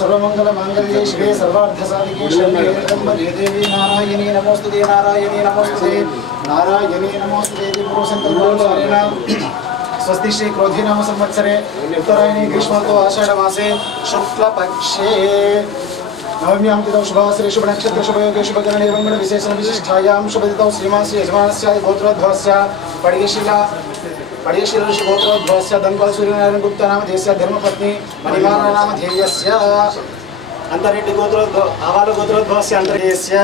सर्वमंगलमांगल्ये शिवे सर्वार्थसाधिके शरण्ये त्र्यंबके देवी नारायणी नमोस्तुते नारायणी नमोस्तुते नारायणी नमोस्तुते पुरुषंकल्पसारेण स्वस्ति श्री क्रोधी नाम संवत्सरे उत्तरायणी ग्रीष्मर्तो आषाढ़ मासे शुक्ल पक्षे नवम्यां तिथौ शुभवासरे शुभ नक्षत्र शुभयोगे शुभकरणे मंगल विशेषण विशिष्टायां शुभतिथौ श्रीमानस्य यजमानस्य गोत्रोद्भवस्य पडियशील ऋषि गोत्रोद्भवस्य दंगल सूर्यनारायण गुप्ता नाम देशस्य धर्मपत्नी मणिमाला नाम ध्येयस्य अंतरेड्डी गोत्रोद्भव आवाल गोत्रोद्भवस्य अंतरेयस्य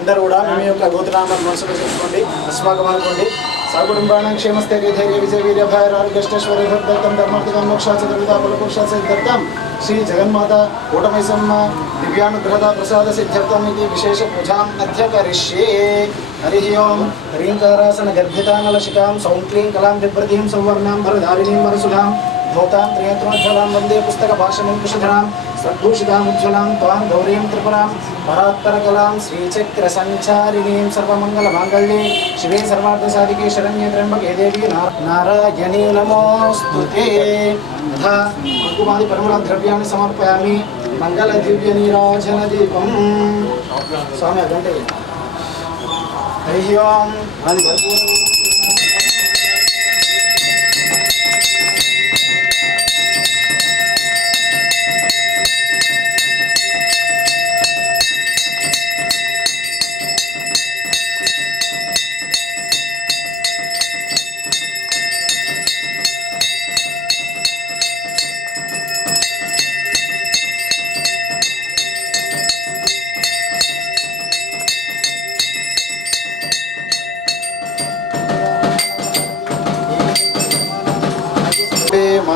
अंदर కూడా మీ యొక్క గోత్రనామాన్ని మనసులో చేసుకోండి అస్మాకం అనుకోండి సర్వకుటుంబానాం క్షేమస్థైర్య ధైర్య విజయ వీర్య భయ ఆరోగ్యష్టైశ్వర్య భక్తం ధర్మార్థకం మోక్షాచతుర్విధ ఫలపురుషాచతుర్థం శ్రీ జగన్మాత కూటమైసమ్మ దివ్యానుగ్రహద ప్రసాద సిద్ధ్యర్థం ఇది విశేష పూజాం అధ్య కరిష్యే హరి ఓం హ్రీంకారాసన గర్భితానలశికాం సౌంక్లీం కలాం బిభ్రతీం సౌవర్ణాం భరధారిణీం వరసుధాం भूतां त्रिनेत्रोज्ज्वलां वन्दे पुस्तकभाषणमुकुशधरां सद्भूषितामुज्ज्वलां त्वां गौरीं त्रिपुरां परात्परकलां श्रीचक्रसञ्चारिणीं सर्वमङ्गलमाङ्गल्ये शिवे सर्वार्थसाधिके शरण्ये त्र्यम्बके देवी नारायणी नमोऽस्तुते तथा कुङ्कुमादि परिमलद्रव्याणि समर्पयामि मङ्गलदिव्यनीराजनदीपं स्वामी घण्टे हरिः ओं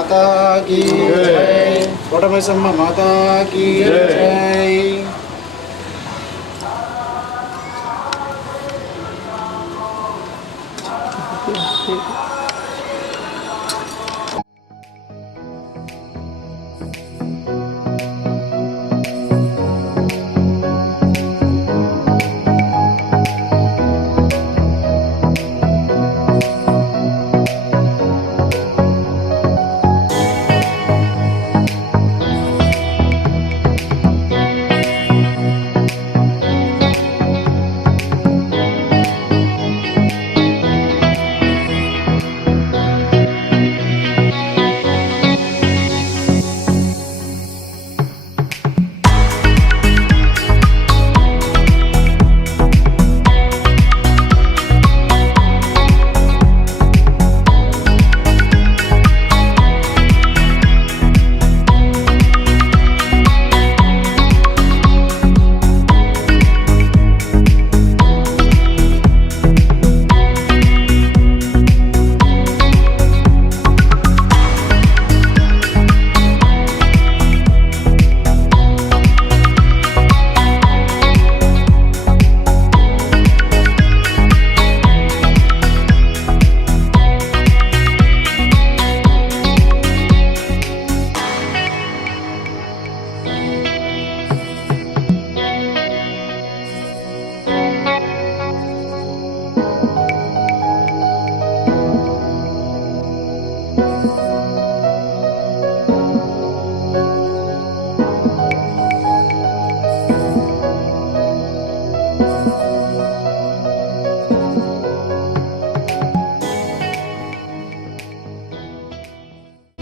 माता की जय, कोटमैसम्मा माता की जय।